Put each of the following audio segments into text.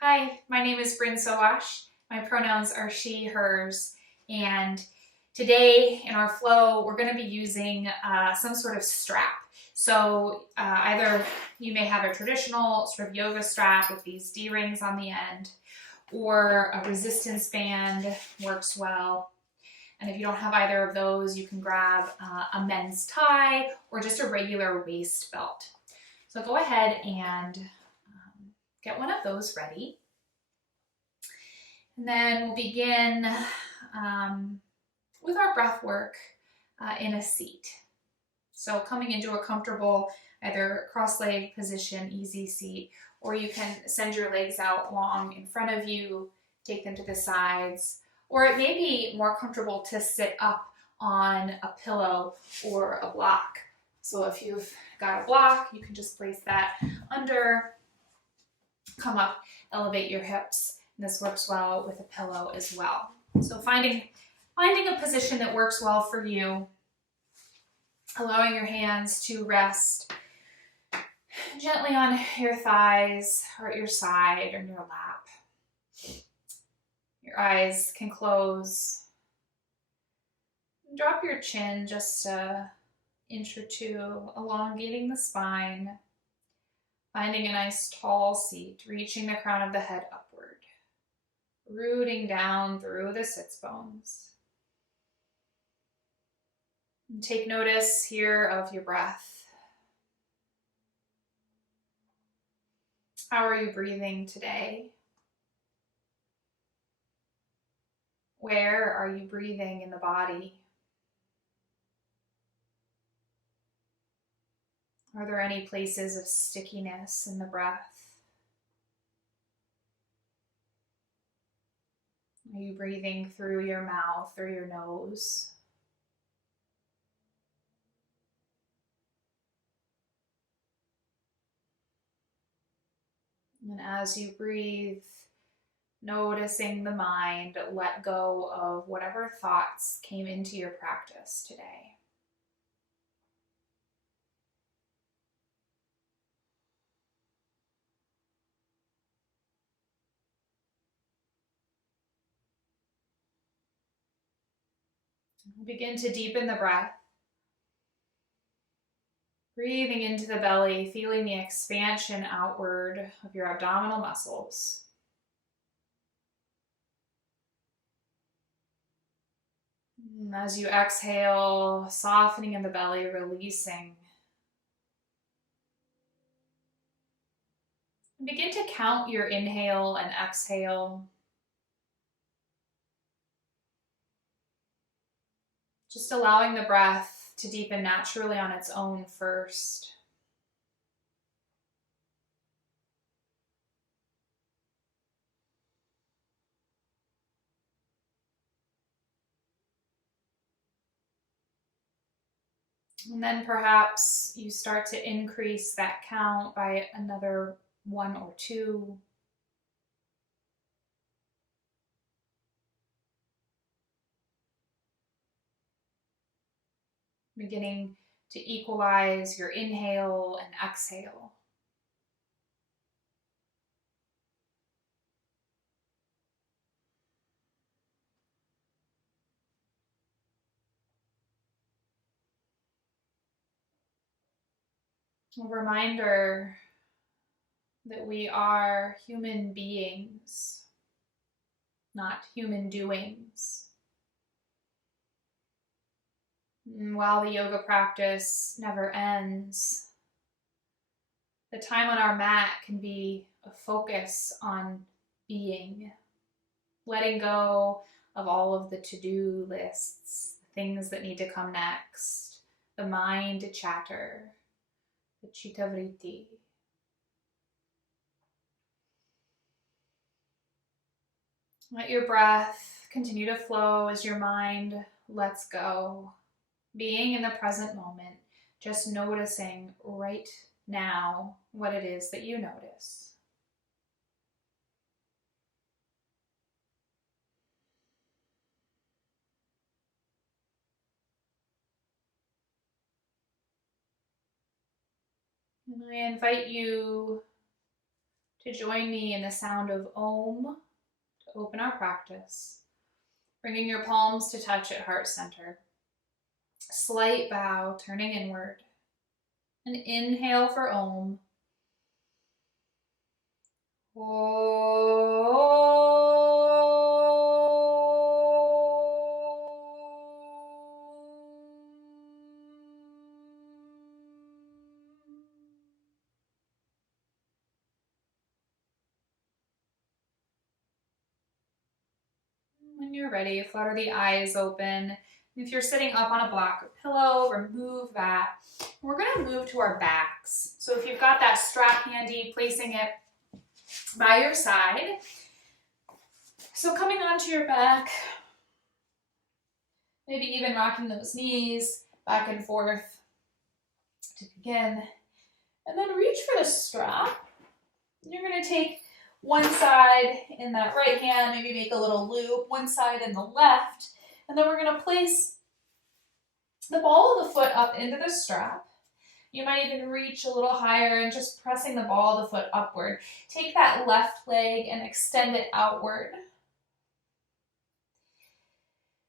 Hi, my name is Bryn Sowash. My pronouns are she, hers, and today in our flow, we're going to be using some sort of strap. So either you may have a traditional sort of yoga strap with these D-rings on the end, or a resistance band works well. And if you don't have either of those, you can grab a men's tie or just a regular waist belt. So go ahead and get one of those ready. And then we'll begin with our breath work in a seat. So coming into a comfortable either cross-leg position, easy seat, or you can send your legs out long in front of you, take them to the sides, or it may be more comfortable to sit up on a pillow or a block. So if you've got a block, you can just place that under, come up, elevate your hips. This works well with a pillow as well. So finding a position that works well for you, allowing your hands to rest gently on your thighs or at your side or in your lap. Your eyes can close. Drop your chin just an inch or two, elongating the spine. Finding a nice tall seat, reaching the crown of the head upward. Rooting down through the sits bones. And take notice here of your breath. How are you breathing today? Where are you breathing in the body? Are there any places of stickiness in the breath? Are you breathing through your mouth or your nose? And as you breathe, noticing the mind, let go of whatever thoughts came into your practice today. Begin to deepen the breath. Breathing into the belly, feeling the expansion outward of your abdominal muscles. And as you exhale, softening in the belly, releasing. Begin to count your inhale and exhale. Just allowing the breath to deepen naturally on its own first. And then perhaps you start to increase that count by another 1 or 2. Beginning to equalize your inhale and exhale. A reminder that we are human beings, not human doings. And while the yoga practice never ends, the time on our mat can be a focus on being, letting go of all of the to-do lists, the things that need to come next, the mind chatter, the chitta vritti. Let your breath continue to flow as your mind lets go. Being in the present moment, just noticing right now what it is that you notice. And I invite you to join me in the sound of Om to open our practice. Bringing your palms to touch at heart center. Slight bow, turning inward. An inhale for Om. When you're ready, flutter the eyes open. If you're sitting up on a block or pillow, remove that. We're going to move to our backs. So if you've got that strap handy, placing it by your side. So coming onto your back, maybe even rocking those knees back and forth to begin. And then reach for the strap. You're going to take one side in that right hand, maybe make a little loop, one side in the left, and then we're going to place the ball of the foot up into the strap. You might even reach a little higher and just pressing the ball of the foot upward. Take that left leg and extend it outward.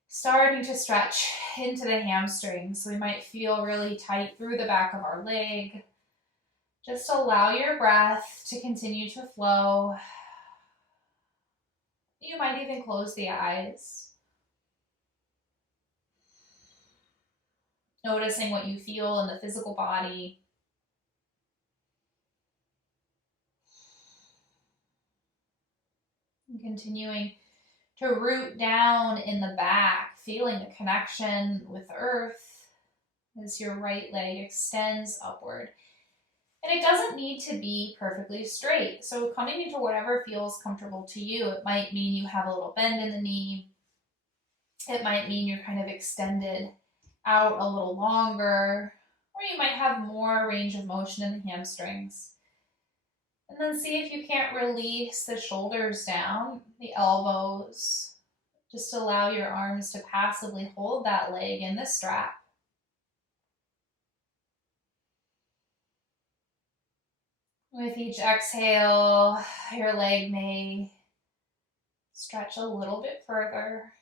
Starting to stretch into the hamstrings. So we might feel really tight through the back of our leg. Just allow your breath to continue to flow. You might even close the eyes. Noticing what you feel in the physical body. And continuing to root down in the back, feeling the connection with earth as your right leg extends upward. And it doesn't need to be perfectly straight. So coming into whatever feels comfortable to you. It might mean you have a little bend in the knee. It might mean you're kind of extended out a little longer, or you might have more range of motion in the hamstrings. And then see if you can't release the shoulders down, the elbows. Just allow your arms to passively hold that leg in the strap. With each exhale, your leg may stretch a little bit further.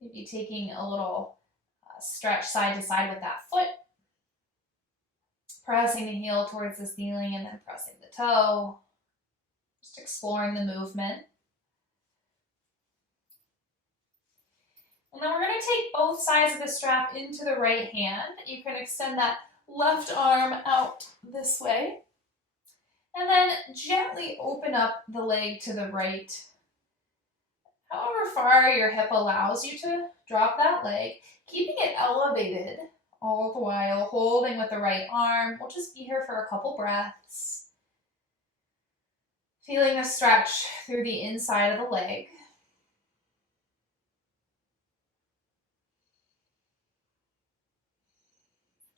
Maybe taking a little stretch side to side with that foot. Pressing the heel towards the ceiling and then pressing the toe. Just exploring the movement. And then we're going to take both sides of the strap into the right hand. You can extend that left arm out this way. And then gently open up the leg to the right. However far your hip allows you to drop that leg, keeping it elevated all the while, holding with the right arm. We'll just be here for a couple breaths. Feeling a stretch through the inside of the leg.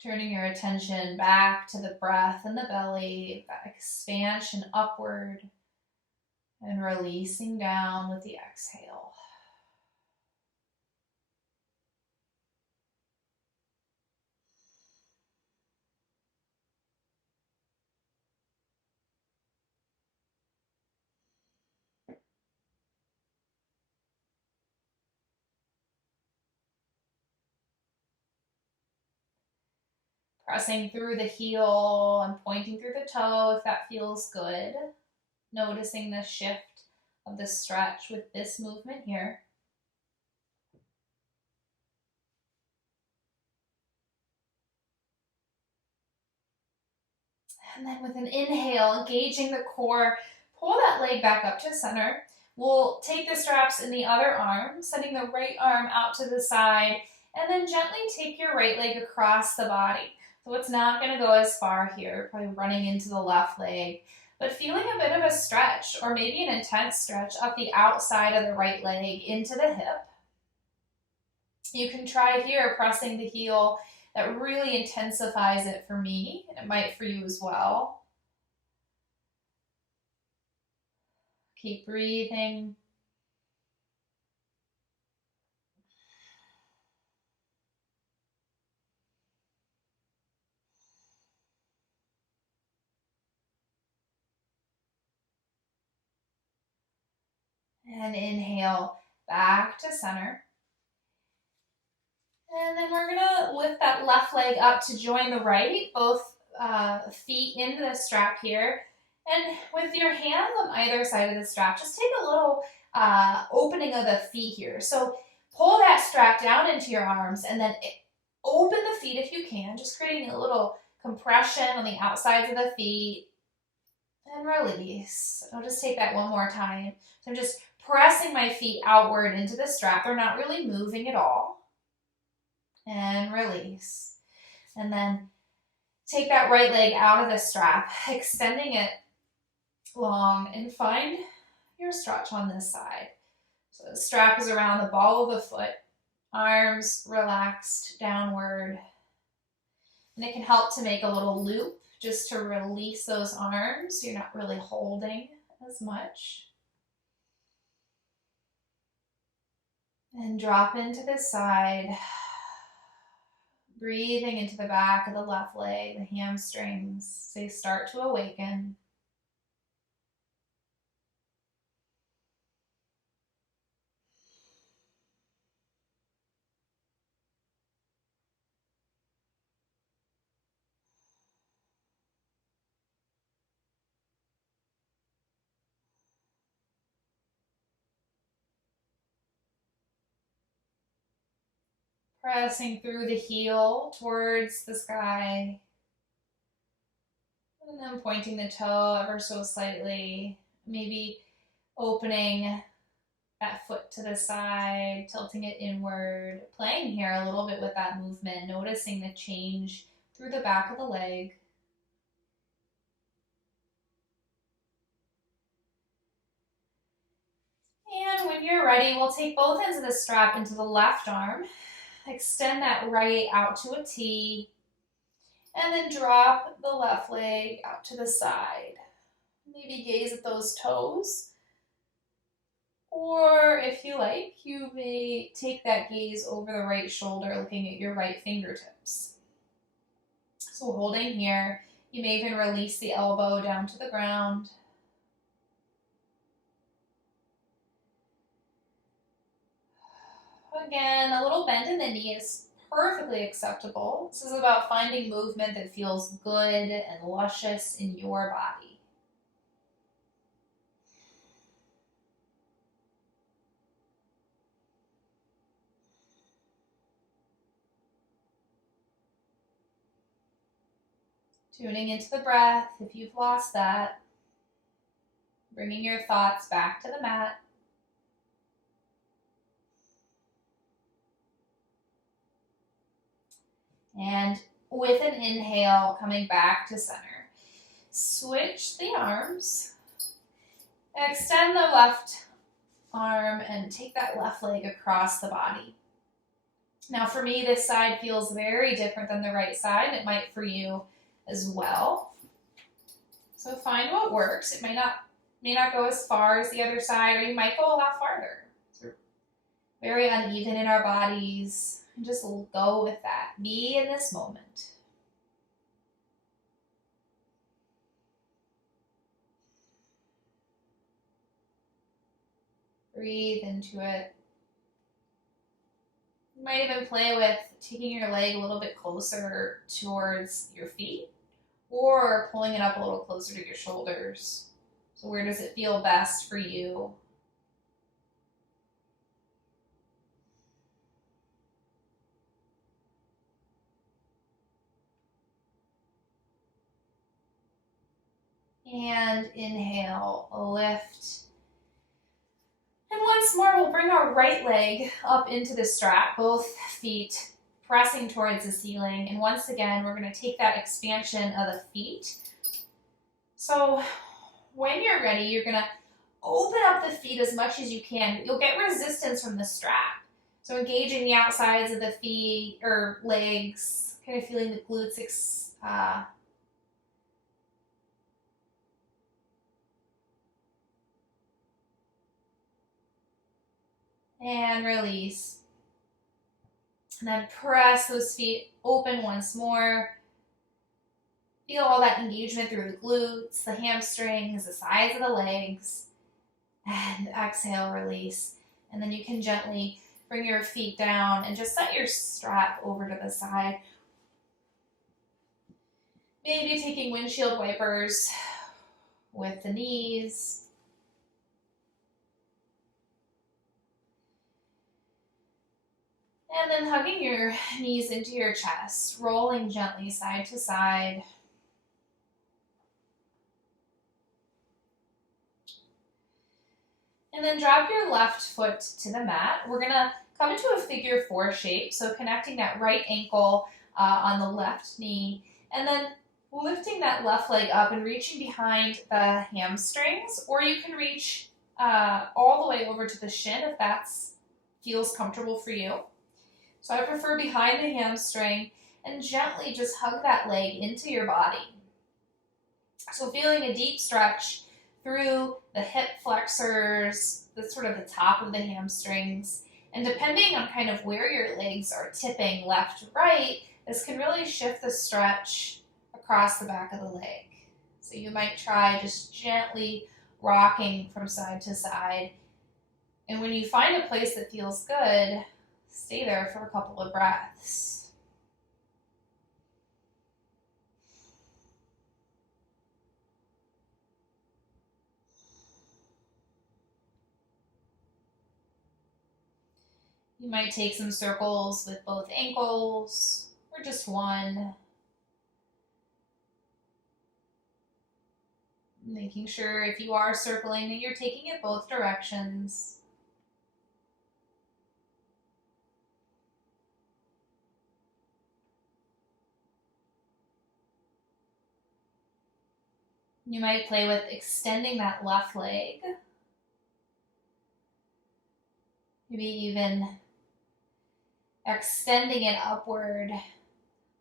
Turning your attention back to the breath and the belly, that expansion upward, and releasing down with the exhale. Pressing through the heel and pointing through the toe if that feels good. Noticing the shift of the stretch with this movement here. And then with an inhale, engaging the core, pull that leg back up to center. We'll take the straps in the other arm, sending the right arm out to the side, and then gently take your right leg across the body. So it's not going to go as far here, probably running into the left leg, but feeling a bit of a stretch or maybe an intense stretch up the outside of the right leg into the hip. You can try here pressing the heel. That really intensifies it for me, and it might for you as well. Keep breathing. And inhale back to center. And then we're gonna lift that left leg up to join the right, both feet into the strap here. And with your hands on either side of the strap, just take a little opening of the feet here. So pull that strap down into your arms and then open the feet if you can, just creating a little compression on the outsides of the feet. And release. I'll just take that one more time. So I'm just pressing my feet outward into the strap. They're not really moving at all. And release. And then take that right leg out of the strap, extending it long, and find your stretch on this side. So the strap is around the ball of the foot, arms relaxed downward. And it can help to make a little loop just to release those arms. You're not really holding as much. And drop into the side. Breathing into the back of the left leg, the hamstrings. They start to awaken. Pressing through the heel towards the sky. And then pointing the toe ever so slightly. Maybe opening that foot to the side, tilting it inward. Playing here a little bit with that movement, noticing the change through the back of the leg. And when you're ready, we'll take both ends of the strap into the left arm. Extend that right out to a T. And then drop the left leg out to the side. Maybe gaze at those toes. Or if you like, you may take that gaze over the right shoulder, looking at your right fingertips. So holding here, you may even release the elbow down to the ground. Again, a little bend in the knee is perfectly acceptable. This is about finding movement that feels good and luscious in your body. Tuning into the breath if you've lost that. Bringing your thoughts back to the mat. And with an inhale, coming back to center. Switch the arms. Extend the left arm and take that left leg across the body. Now for me, this side feels very different than the right side. It might for you as well. So find what works. It may not go as far as the other side, or you might go a lot farther. So very uneven in our bodies. And just go with that. Be in this moment. Breathe into it. You might even play with taking your leg a little bit closer towards your feet, or pulling it up a little closer to your shoulders. So where does it feel best for you? And inhale, lift. And once more, we'll bring our right leg up into the strap, both feet pressing towards the ceiling. And once again, we're going to take that expansion of the feet. So when you're ready, you're going to open up the feet as much as you can. You'll get resistance from the strap. So engaging the outsides of the feet or legs, kind of feeling the glutes and release. And then press those feet open once more. Feel all that engagement through the glutes, the hamstrings, the sides of the legs. And exhale, release. And then you can gently bring your feet down and just set your strap over to the side. Maybe taking windshield wipers with the knees. And then hugging your knees into your chest, rolling gently side to side. And then drop your left foot to the mat. We're gonna come into a figure 4 shape. So connecting that right ankle on the left knee, and then lifting that left leg up and reaching behind the hamstrings, or you can reach all the way over to the shin if that feels comfortable for you. So I prefer behind the hamstring, and gently just hug that leg into your body. So feeling a deep stretch through the hip flexors, the sort of the top of the hamstrings. And depending on kind of where your legs are tipping left, right, this can really shift the stretch across the back of the leg. So you might try just gently rocking from side to side. And when you find a place that feels good, stay there for a couple of breaths. You might take some circles with both ankles or just one. Making sure if you are circling that you're taking it both directions. You might play with extending that left leg. Maybe even extending it upward,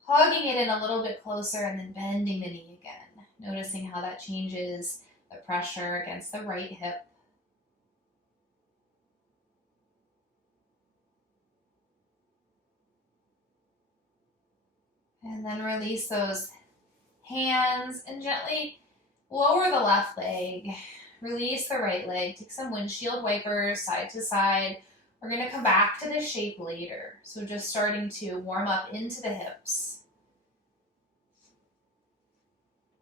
hugging it in a little bit closer, and then bending the knee again. Noticing how that changes the pressure against the right hip. And then release those hands and gently lower the left leg. Release the right leg. Take some windshield wipers side to side. We're going to come back to this shape later. So just starting to warm up into the hips.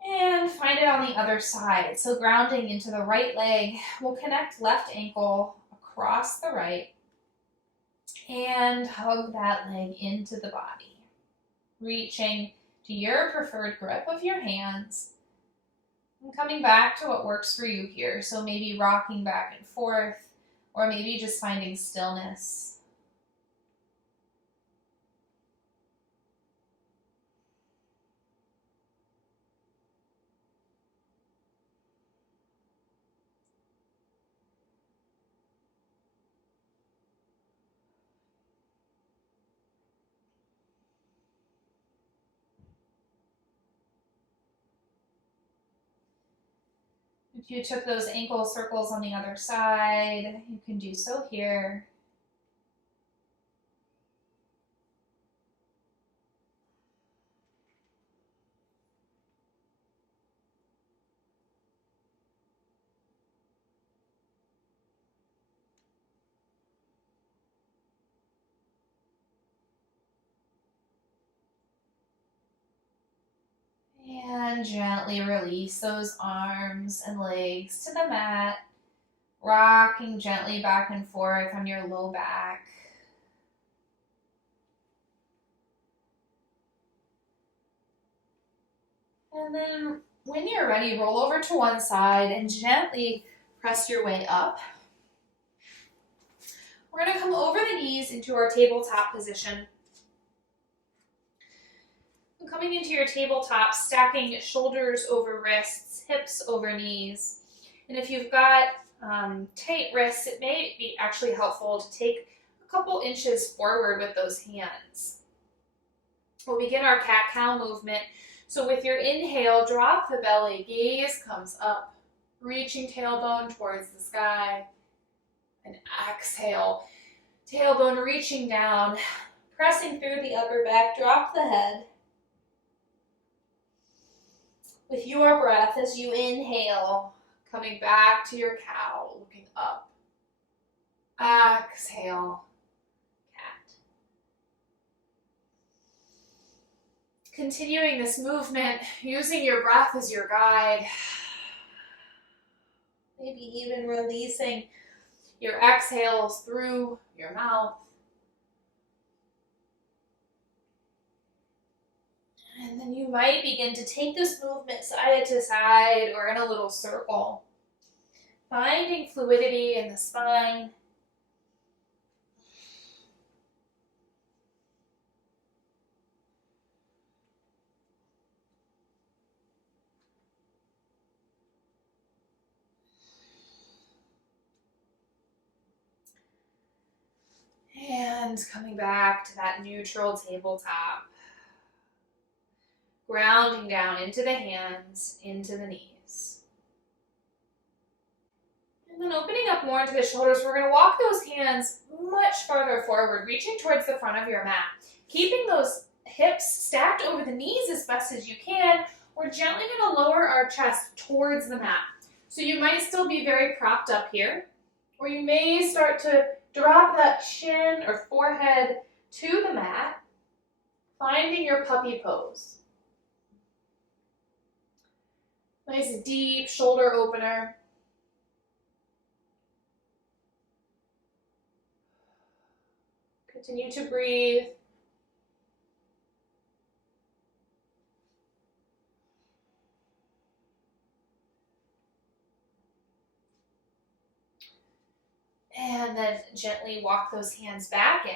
And find it on the other side. So grounding into the right leg. We'll connect left ankle across the right. And hug that leg into the body. Reaching to your preferred grip of your hands. And coming back to what works for you here. So maybe rocking back and forth. Or maybe just finding stillness. If you took those ankle circles on the other side, you can do so here. And gently release those arms and legs to the mat, rocking gently back and forth on your low back. And then when you're ready, roll over to one side and gently press your way up. We're going to come over the knees into our tabletop position. Coming into your tabletop, stacking shoulders over wrists, hips over knees. And if you've got tight wrists, it may be actually helpful to take a couple inches forward with those hands. We'll begin our cat-cow movement. So with your inhale, drop the belly, gaze comes up, reaching tailbone towards the sky. And exhale, tailbone reaching down, pressing through the upper back, drop the head. With your breath, as you inhale, coming back to your cow, looking up. Exhale, cat. Continuing this movement, using your breath as your guide. Maybe even releasing your exhales through your mouth. And then you might begin to take this movement side to side or in a little circle, finding fluidity in the spine. And coming back to that neutral tabletop. Grounding down into the hands, into the knees. And then opening up more into the shoulders, we're going to walk those hands much farther forward, reaching towards the front of your mat. Keeping those hips stacked over the knees as best as you can. We're gently going to lower our chest towards the mat. So you might still be very propped up here, or you may start to drop that chin or forehead to the mat, finding your puppy pose. Nice deep shoulder opener. Continue to breathe. And then gently walk those hands back in.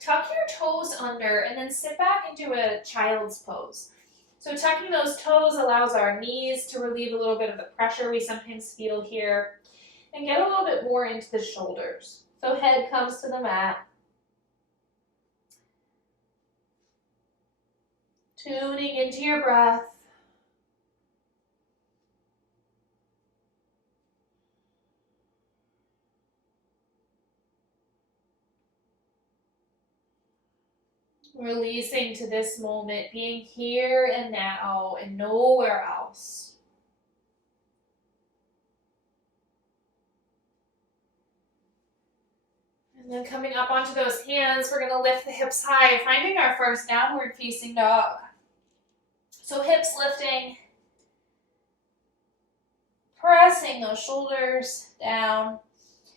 Tuck your toes under and then sit back into a child's pose. So tucking those toes allows our knees to relieve a little bit of the pressure we sometimes feel here and get a little bit more into the shoulders. So head comes to the mat. Tuning into your breath. Releasing to this moment, being here and now and nowhere else. And then coming up onto those hands, we're going to lift the hips high, finding our first downward facing dog. So hips lifting, pressing those shoulders down,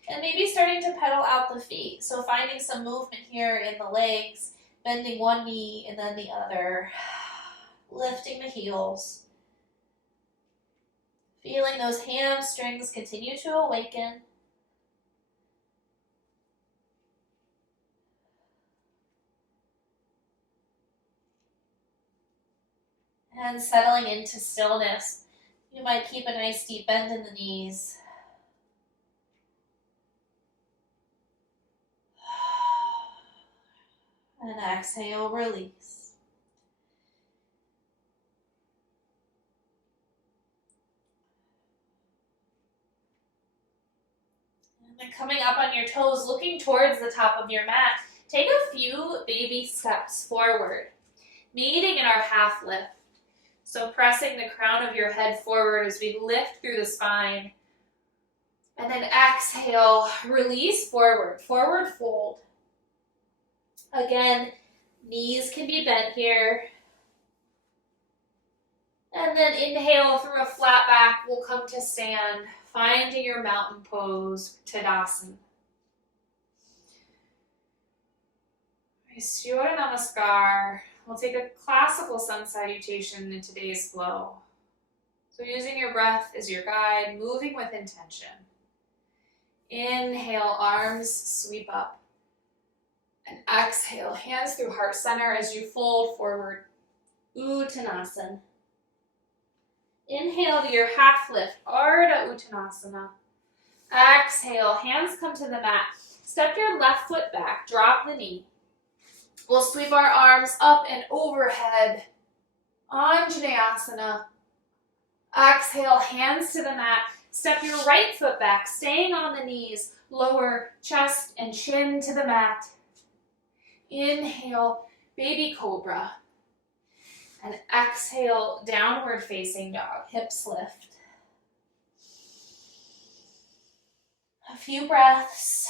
and maybe starting to pedal out the feet. So finding some movement here in the legs, bending one knee and then the other, lifting the heels. Feeling those hamstrings continue to awaken. And settling into stillness. You might keep a nice deep bend in the knees. And exhale, release. And then coming up on your toes, looking towards the top of your mat, take a few baby steps forward, meeting in our half lift. So pressing the crown of your head forward as we lift through the spine. And then exhale, release forward, forward fold. Again, knees can be bent here. And then inhale through a flat back, we'll come to stand, finding your mountain pose, Tadasana. Surya Namaskar. We'll take a classical sun salutation in today's flow. So using your breath as your guide, moving with intention. Inhale, arms sweep up. And exhale, hands through heart center as you fold forward. Uttanasana. Inhale to your half lift, Ardha Uttanasana. Exhale, hands come to the mat. Step your left foot back, drop the knee. We'll sweep our arms up and overhead. Anjaneyasana. Exhale, hands to the mat. Step your right foot back, staying on the knees. Lower chest and chin to the mat. Inhale, baby cobra. And exhale, downward facing dog, hips lift. A few breaths.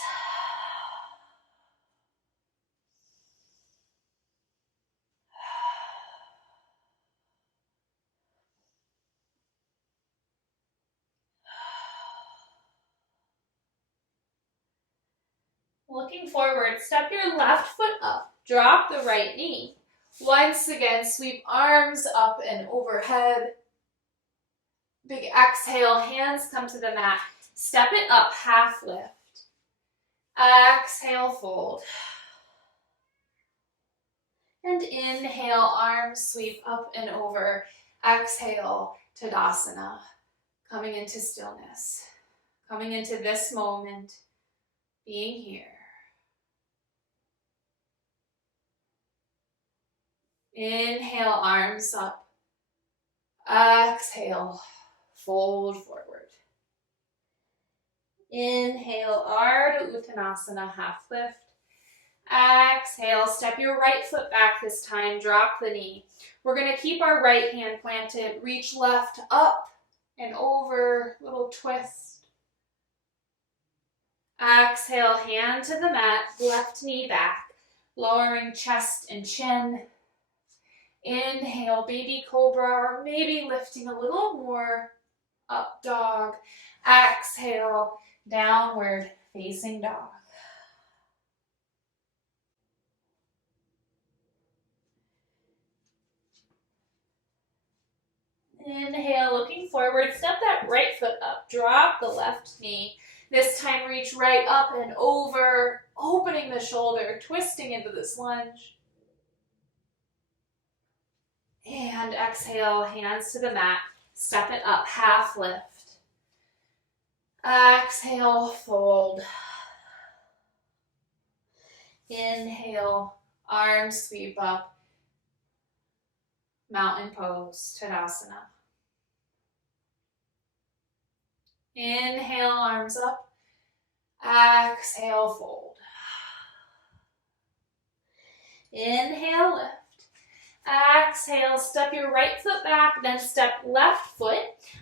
Looking forward, step your left foot up, drop the right knee. Once again, sweep arms up and overhead. Big exhale, hands come to the mat. Step it up, half lift. Exhale, fold. And inhale, arms sweep up and over. Exhale, Tadasana. Coming into stillness. Coming into this moment, being here. Inhale, arms up. Exhale, fold forward. Inhale, Ardha Uttanasana, half lift. Exhale, step your right foot back this time, drop the knee. We're going to keep our right hand planted, reach left up and over, little twist. Exhale, hand to the mat, left knee back, lowering chest and chin. Inhale, baby cobra, or maybe lifting a little more, up dog. Exhale, downward facing dog. Inhale, looking forward, step that right foot up, drop the left knee. This time reach right up and over, opening the shoulder, twisting into this lunge. And exhale, hands to the mat, step it up, half lift. Exhale, fold. Inhale, arms sweep up. Mountain pose, Tadasana. Inhale, arms up. Exhale, fold. Inhale, lift. Exhale, step your right foot back, then step left foot.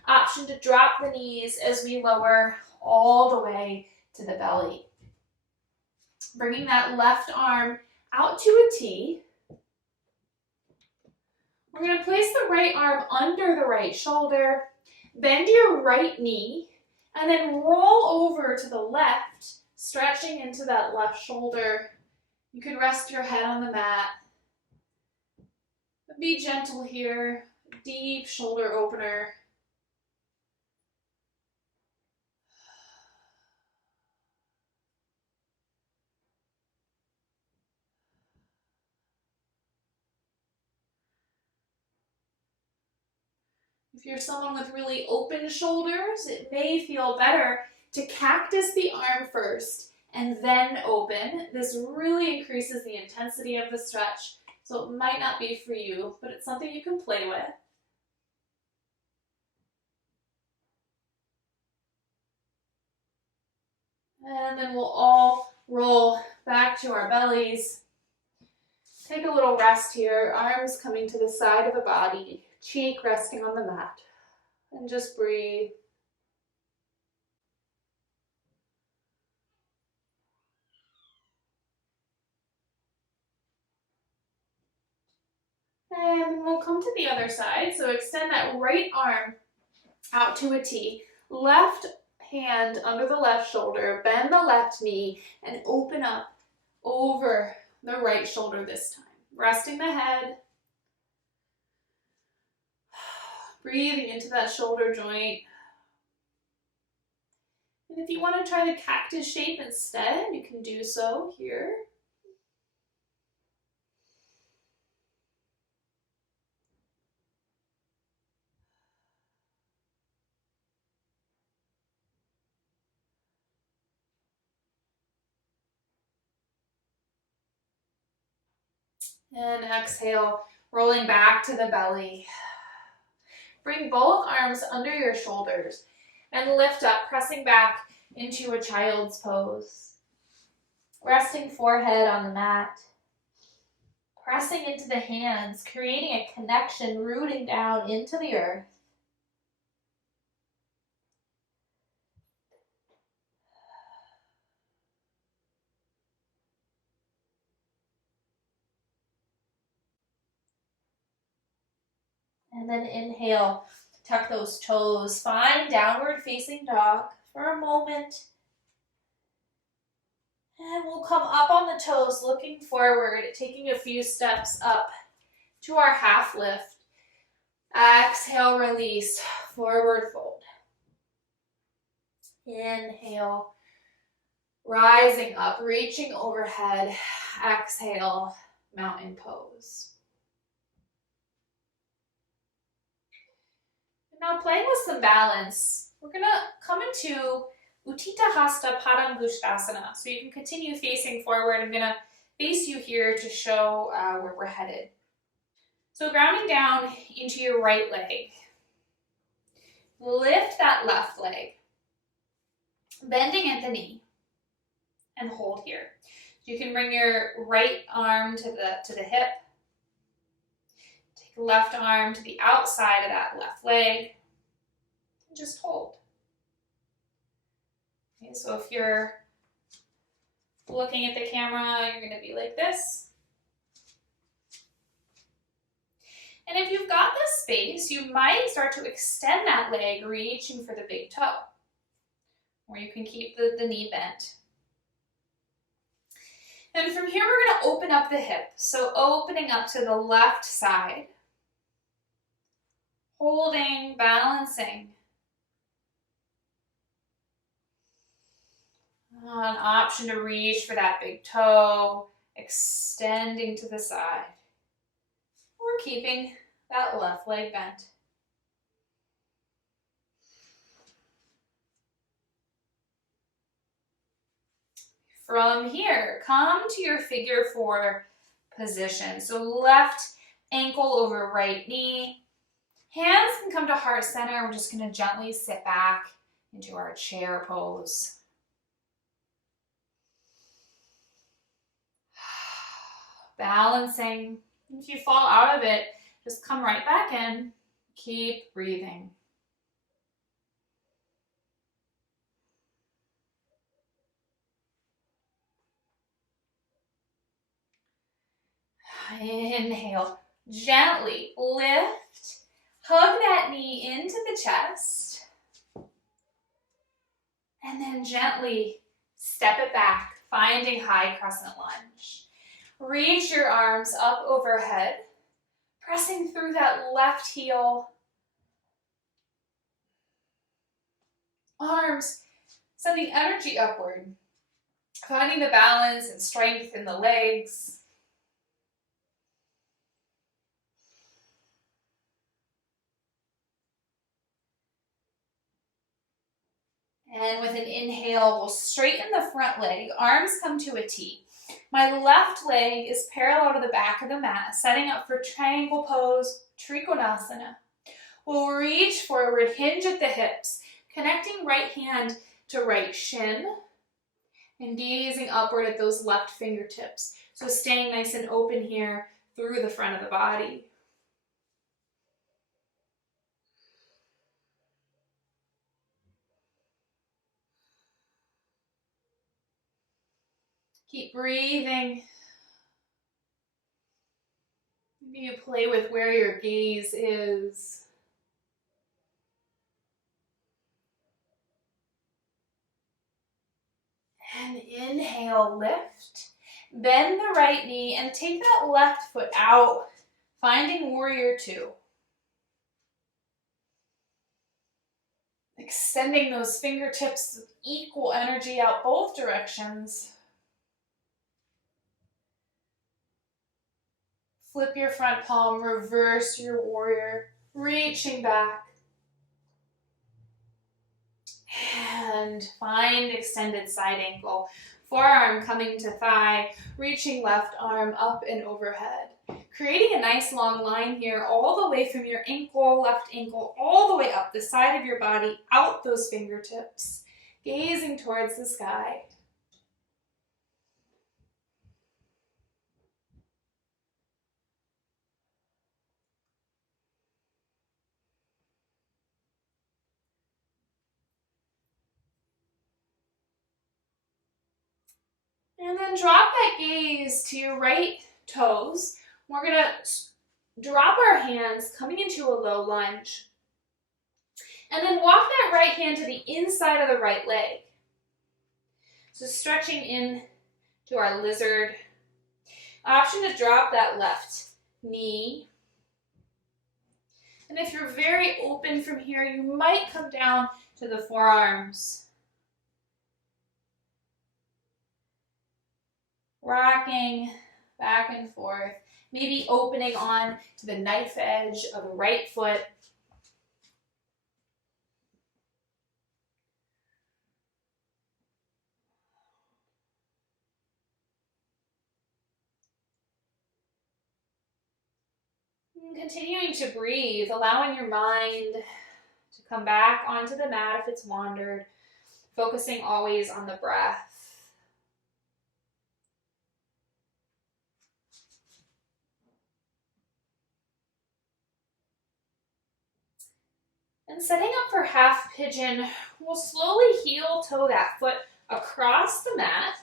Option to drop the knees as we lower all the way to the belly. Bringing that left arm out to a T. We're going to place the right arm under the right shoulder, bend your right knee, and then roll over to the left, stretching into that left shoulder. You could rest your head on the mat. But be gentle here, deep shoulder opener. If you're someone with really open shoulders, it may feel better to cactus the arm first and then open. This really increases the intensity of the stretch, so it might not be for you, but it's something you can play with. And then we'll all roll back to our bellies. Take a little rest here, arms coming to the side of the body, cheek resting on the mat, and just breathe. And we'll come to the other side, so extend that right arm out to a T, left hand under the left shoulder, bend the left knee, and open up over the right shoulder this time. Resting the head. Breathing into that shoulder joint. And if you want to try the cactus shape instead, you can do so here. And exhale, rolling back to the belly. Bring both arms under your shoulders and lift up, pressing back into a child's pose. Resting forehead on the mat. Pressing into the hands, creating a connection, rooting down into the earth. And then inhale, tuck those toes, find downward facing dog for a moment. And we'll come up on the toes, looking forward, taking a few steps up to our half lift. Exhale, release, forward fold. Inhale, rising up, reaching overhead. Exhale, mountain pose. Now playing with some balance, we're gonna come into Utthita Hasta Padangusthasana. So you can continue facing forward. I'm gonna face you here to show where we're headed. So grounding down into your right leg. Lift that left leg. Bending at the knee. And hold here. You can bring your right arm to the hip. Take the left arm to the outside of that left leg. And just hold. Okay, so if you're looking at the camera, you're going to be like this. And if you've got this space, you might start to extend that leg, reaching for the big toe. Or you can keep the knee bent. And from here, we're going to open up the hip. So opening up to the left side. Holding, balancing. An option to reach for that big toe, extending to the side. We're keeping that left leg bent. From here, come to your figure four position. So left ankle over right knee. Hands can come to heart center. We're just going to gently sit back into our chair pose. Balancing. If you fall out of it, just come right back in. Keep breathing. Inhale. Gently lift. Hug that knee into the chest. And then gently step it back, finding high crescent lunge. Reach your arms up overhead, pressing through that left heel. Arms sending energy upward, finding the balance and strength in the legs. And with an inhale, we'll straighten the front leg. Arms come to a T. My left leg is parallel to the back of the mat, setting up for triangle pose, Trikonasana. We'll reach forward, hinge at the hips, connecting right hand to right shin, and gazing upward at those left fingertips. So staying nice and open here through the front of the body. Keep breathing. Maybe you play with where your gaze is. And inhale, lift. Bend the right knee and take that left foot out, finding warrior two. Extending those fingertips with equal energy out both directions. Flip your front palm, reverse your warrior, reaching back. And find extended side ankle. Forearm coming to thigh, reaching left arm up and overhead. Creating a nice long line here all the way from your ankle, left ankle, all the way up the side of your body, out those fingertips. Gazing towards the sky. And then drop that gaze to your right toes. We're going to drop our hands, coming into a low lunge. And then walk that right hand to the inside of the right leg. So stretching in to our lizard. Option to drop that left knee. And if you're very open from here, you might come down to the forearms. Rocking back and forth. Maybe opening on to the knife edge of the right foot. And continuing to breathe, allowing your mind to come back onto the mat if it's wandered, focusing always on the breath. And setting up for half pigeon, we'll slowly heel toe that foot across the mat,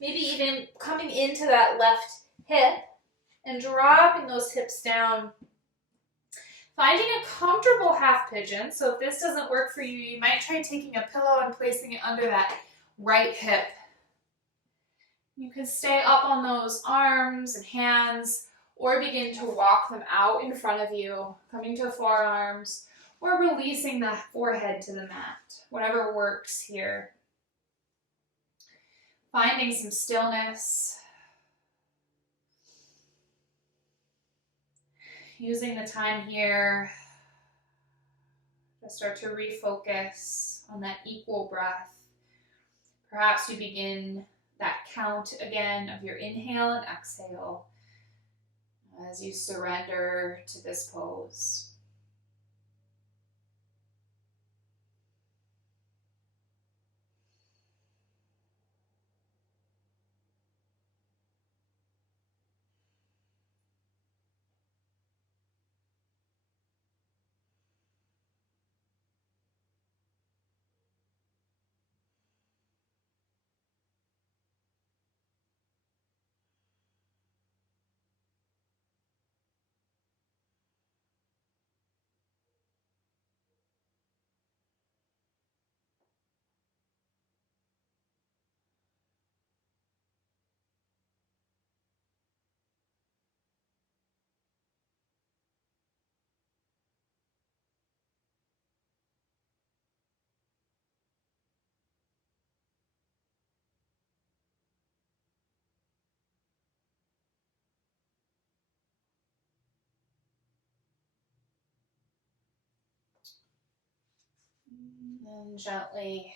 maybe even coming into that left hip and dropping those hips down. Finding a comfortable half pigeon. So if this doesn't work for you, you might try taking a pillow and placing it under that right hip. You can stay up on those arms and hands or begin to walk them out in front of you, coming to forearms, or releasing the forehead to the mat, whatever works here. Finding some stillness. Using the time here to start to refocus on that equal breath. Perhaps you begin that count again of your inhale and exhale as you surrender to this pose. And gently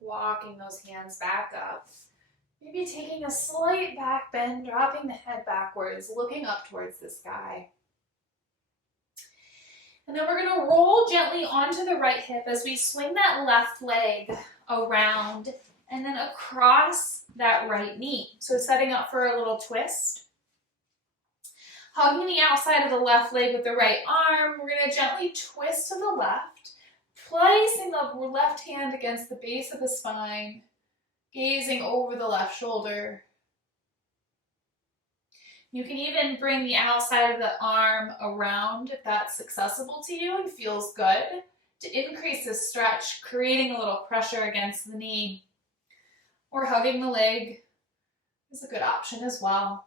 walking those hands back up. Maybe taking a slight back bend, dropping the head backwards, looking up towards the sky. And then we're going to roll gently onto the right hip as we swing that left leg around and then across that right knee. So setting up for a little twist. Hugging the outside of the left leg with the right arm, we're going to gently twist to the left, placing the left hand against the base of the spine, gazing over the left shoulder. You can even bring the outside of the arm around if that's accessible to you and feels good to increase the stretch, creating a little pressure against the knee. Or hugging the leg is a good option as well.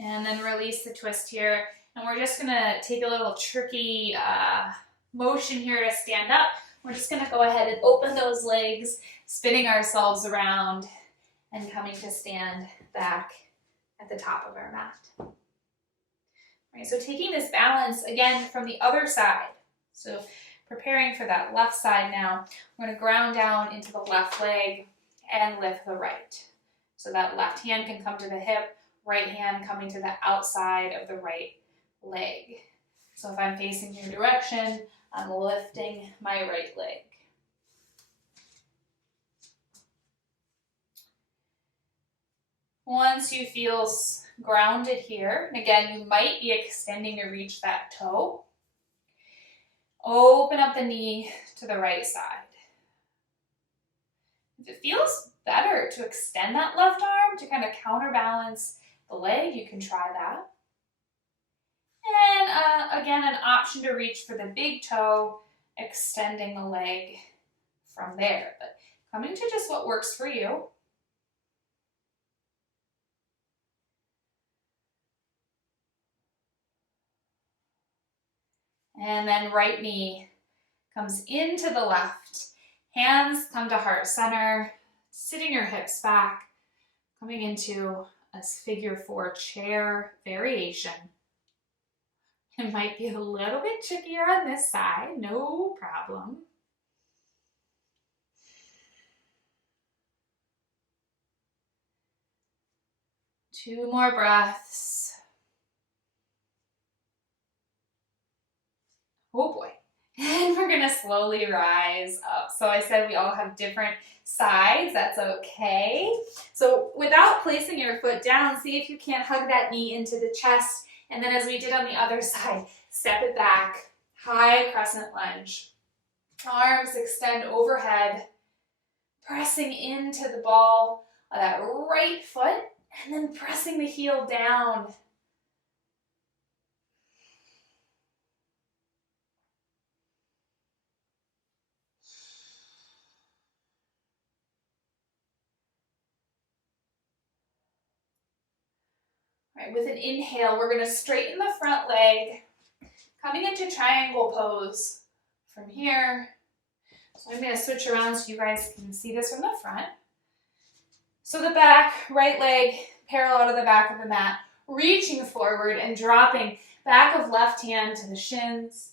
And then release the twist here. And we're just going to take a little tricky motion here to stand up. We're just going to go ahead and open those legs, spinning ourselves around and coming to stand back at the top of our mat. All right, so taking this balance again from the other side. So preparing for that left side now, we're going to ground down into the left leg and lift the right. So that left hand can come to the hip, right hand coming to the outside of the right leg. So if I'm facing your direction, I'm lifting my right leg. Once you feel grounded here, and again, you might be extending to reach that toe, open up the knee to the right side. If If it feels better to extend that left arm to kind of counterbalance the leg, you can try that. And again, an option to reach for the big toe, extending the leg from there. But coming to just what works for you. And then right knee comes into the left. Hands come to heart center, sitting your hips back, coming into a figure 4 chair variation. It might be a little bit trickier on this side, no problem. Two more breaths. Oh boy. And we're gonna slowly rise up. So I said we all have different sides, that's okay. So without placing your foot down, see if you can't hug that knee into the chest. And then as we did on the other side, step it back, high crescent lunge. Arms extend overhead, pressing into the ball of that right foot, and then pressing the heel down. All right, with an inhale, we're going to straighten the front leg, coming into triangle pose from here. So I'm going to switch around so you guys can see this from the front. So the back, right leg parallel to the back of the mat, reaching forward and dropping back of left hand to the shins,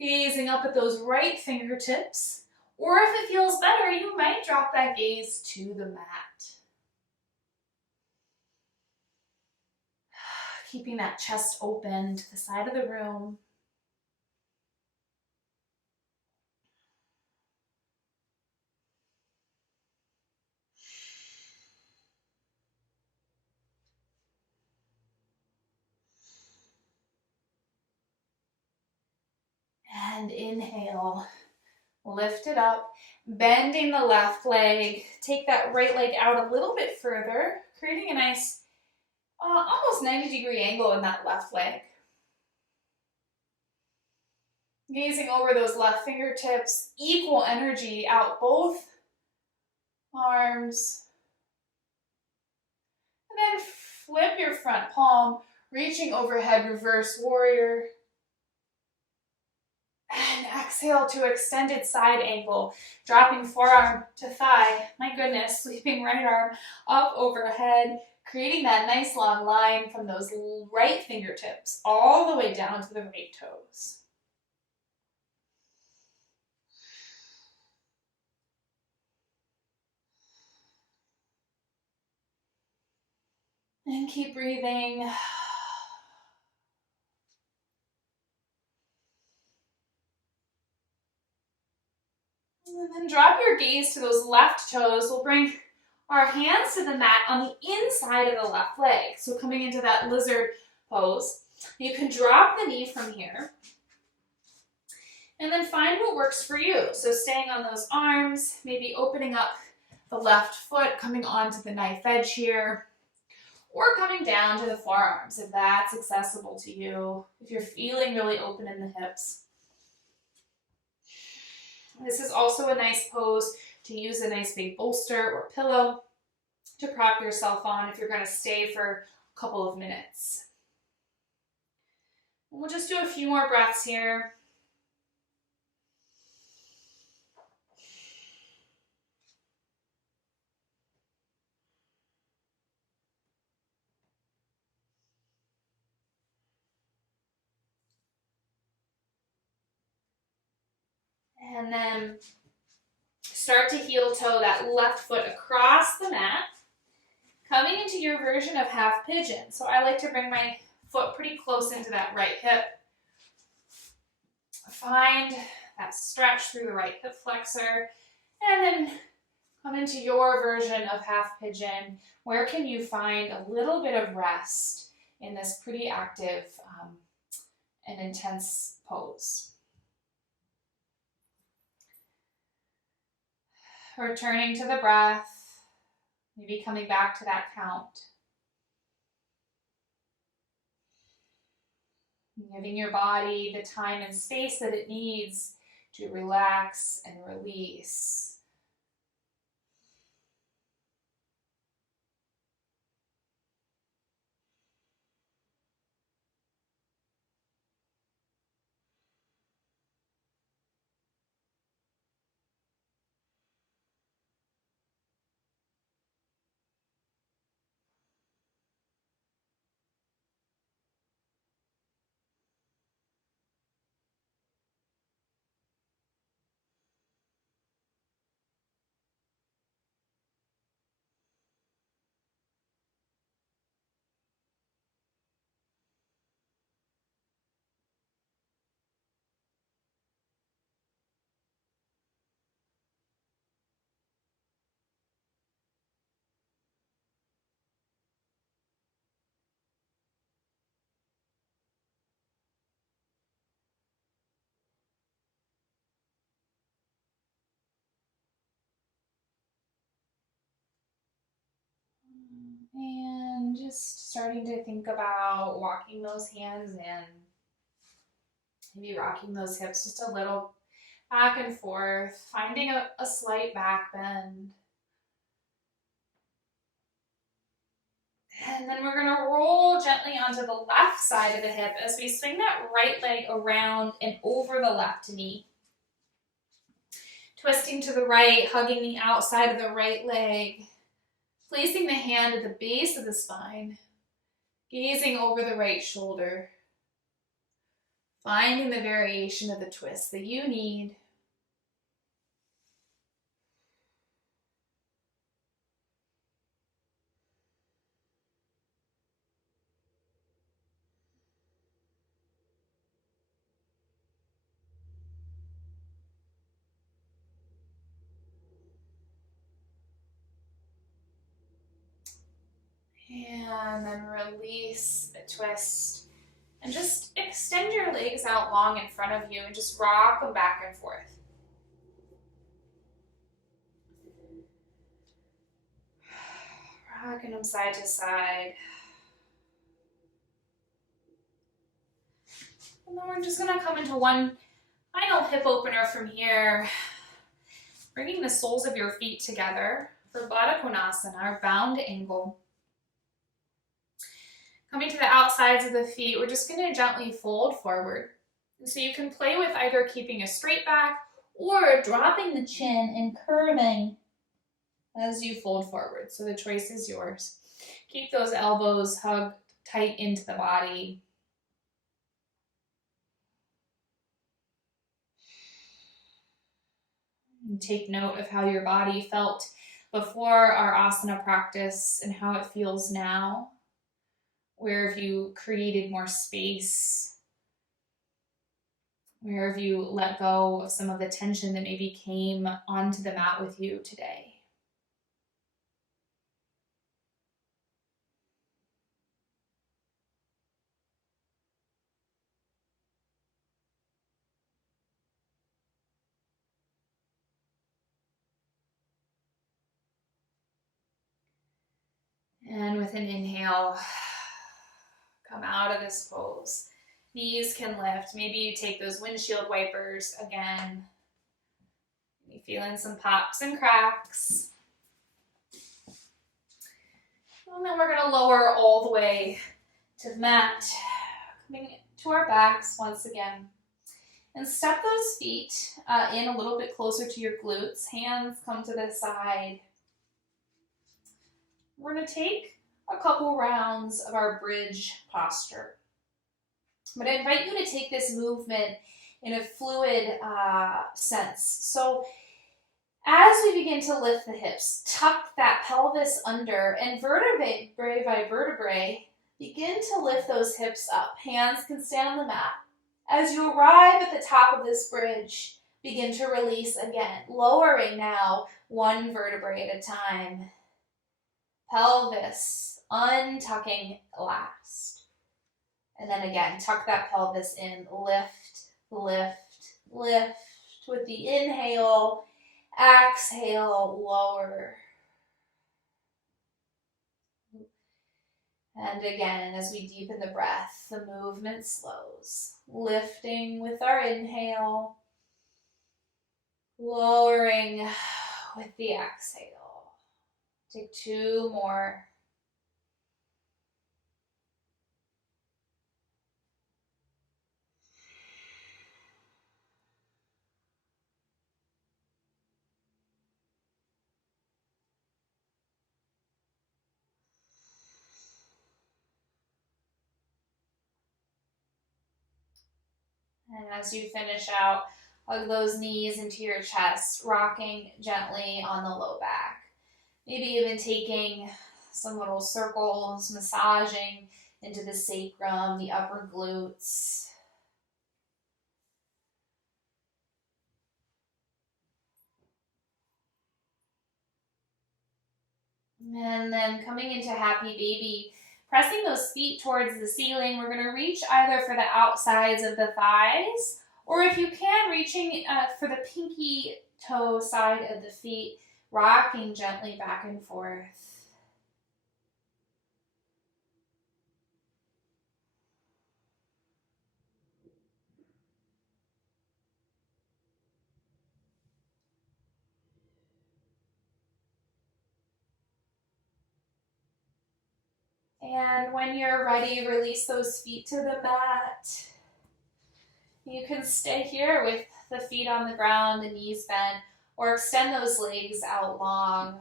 gazing up at those right fingertips, or if it feels better, you might drop that gaze to the mat. Keeping that chest open to the side of the room. And inhale, lift it up, bending the left leg, take that right leg out a little bit further, creating a nice almost 90-degree angle in that left leg. Gazing over those left fingertips, equal energy out both arms. And then flip your front palm, reaching overhead, reverse warrior. And exhale to extended side angle, dropping forearm to thigh. My goodness, sweeping right arm up overhead, creating that nice long line from those right fingertips all the way down to the right toes. And keep breathing. And then drop your gaze to those left toes. We'll bring our hands to the mat on the inside of the left leg. So coming into that lizard pose. You can drop the knee from here. And then find what works for you. So staying on those arms, maybe opening up the left foot, coming onto the knife edge here, or coming down to the forearms if that's accessible to you, if you're feeling really open in the hips. This is also a nice pose to use a nice big bolster or pillow to prop yourself on if you're going to stay for a couple of minutes. And we'll just do a few more breaths here. And then start to heel toe that left foot across the mat, coming into your version of half pigeon. So I like to bring my foot pretty close into that right hip. Find that stretch through the right hip flexor, and then come into your version of half pigeon. Where can you find a little bit of rest in this pretty active and intense pose? returning to the breath, maybe coming back to that count. Giving your body the time and space that it needs to relax and release. And just starting to think about walking those hands in. Maybe rocking those hips just a little back and forth, finding a slight back bend. And then we're going to roll gently onto the left side of the hip as we swing that right leg around and over the left knee. Twisting to the right, hugging the outside of the right leg. Placing the hand at the base of the spine. Gazing over the right shoulder. Finding the variation of the twist that you need. And then release the twist. And just extend your legs out long in front of you and just rock them back and forth. Rocking them side to side. And then we're just going to come into one final hip opener from here. Bringing the soles of your feet together for Baddha Konasana, our bound angle. Coming to the outsides of the feet, we're just going to gently fold forward. And so you can play with either keeping a straight back or dropping the chin and curving as you fold forward. So the choice is yours. Keep those elbows hugged tight into the body. And take note of how your body felt before our asana practice and how it feels now. Where have you created more space? Where have you let go of some of the tension that maybe came onto the mat with you today? And with an inhale, come out of this pose. Knees can lift. Maybe you take those windshield wipers again. You feeling some pops and cracks. And then we're going to lower all the way to the mat. Coming to our backs once again. And step those feet in a little bit closer to your glutes. Hands come to the side. We're going to take a couple rounds of our bridge posture. But I invite you to take this movement in a fluid sense. So as we begin to lift the hips, tuck that pelvis under, and vertebrae by vertebrae, begin to lift those hips up. Hands can stay on the mat. As you arrive at the top of this bridge, begin to release again, lowering now one vertebrae at a time. Pelvis, untucking last. And then again, tuck that pelvis in, lift, lift, lift with the inhale. Exhale, lower. And again, as we deepen the breath, the movement slows. Lifting with our inhale, lowering with the exhale. Take 2 more. And as you finish out, hug those knees into your chest, rocking gently on the low back. Maybe even taking some little circles, massaging into the sacrum, the upper glutes. And then coming into happy baby, pressing those feet towards the ceiling. We're going to reach either for the outsides of the thighs, or if you can, reaching for the pinky toe side of the feet, rocking gently back and forth. And when you're ready, release those feet to the mat. You can stay here with the feet on the ground, the knees bent, or extend those legs out long.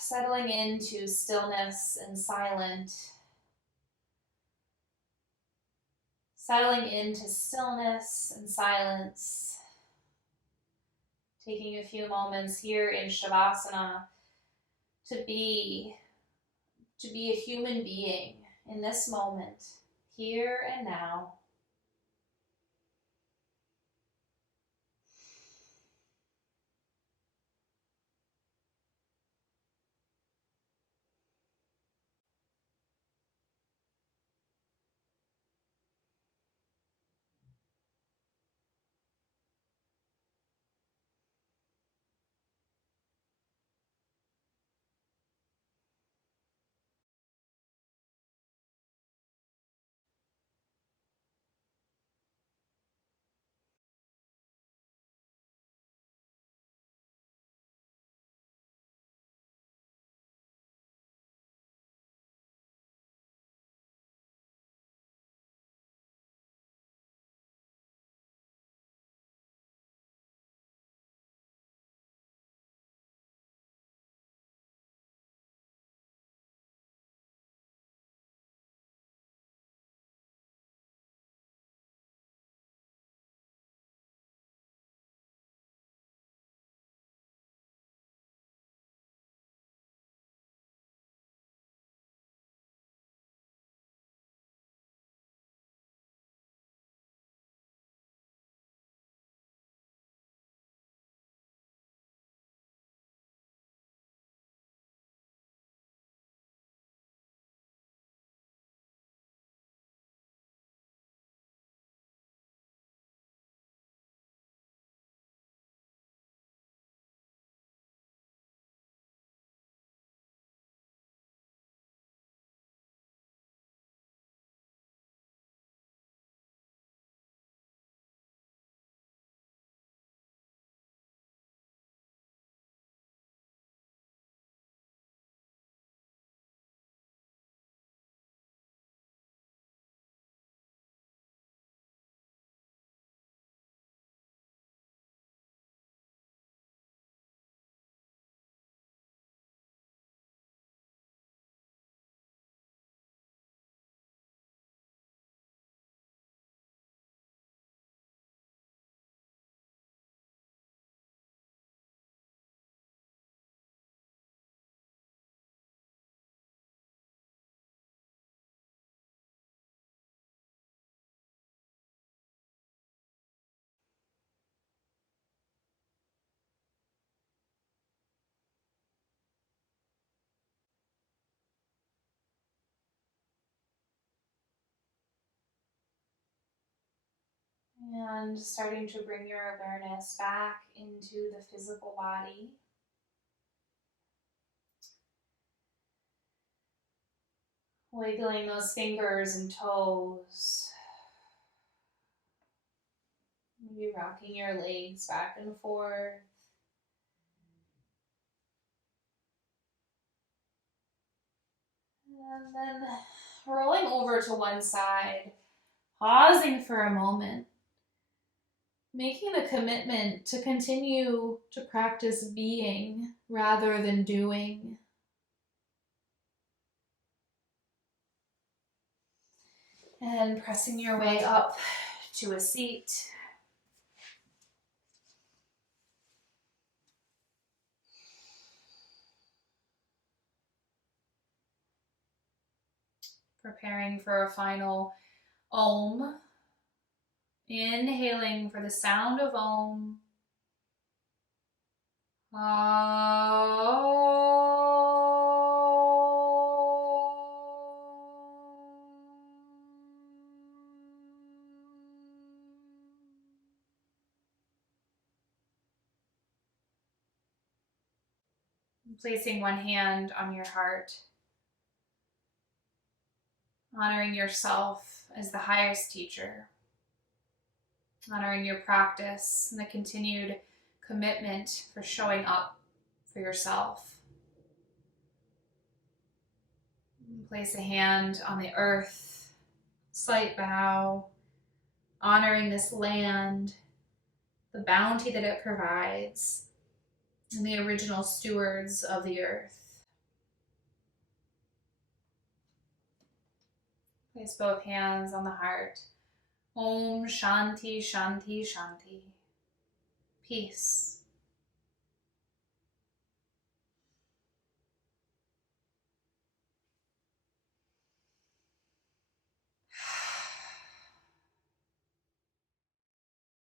Settling into stillness and silence. Settling into stillness and silence. Taking a few moments here in Shavasana to be a human being in this moment, here and now. And starting to bring your awareness back into the physical body. Wiggling those fingers and toes. Maybe rocking your legs back and forth. And then rolling over to one side, pausing for a moment, making the commitment to continue to practice being rather than doing. And pressing your way up to a seat. Preparing for a final Om. Inhaling for the sound of Om. Placing one hand on your heart, honoring yourself as the highest teacher, honoring your practice and the continued commitment for showing up for yourself. Place a hand on the earth, slight bow, honoring this land, the bounty that it provides, and the original stewards of the earth. Place both hands on the heart. Om Shanti Shanti Shanti. Peace.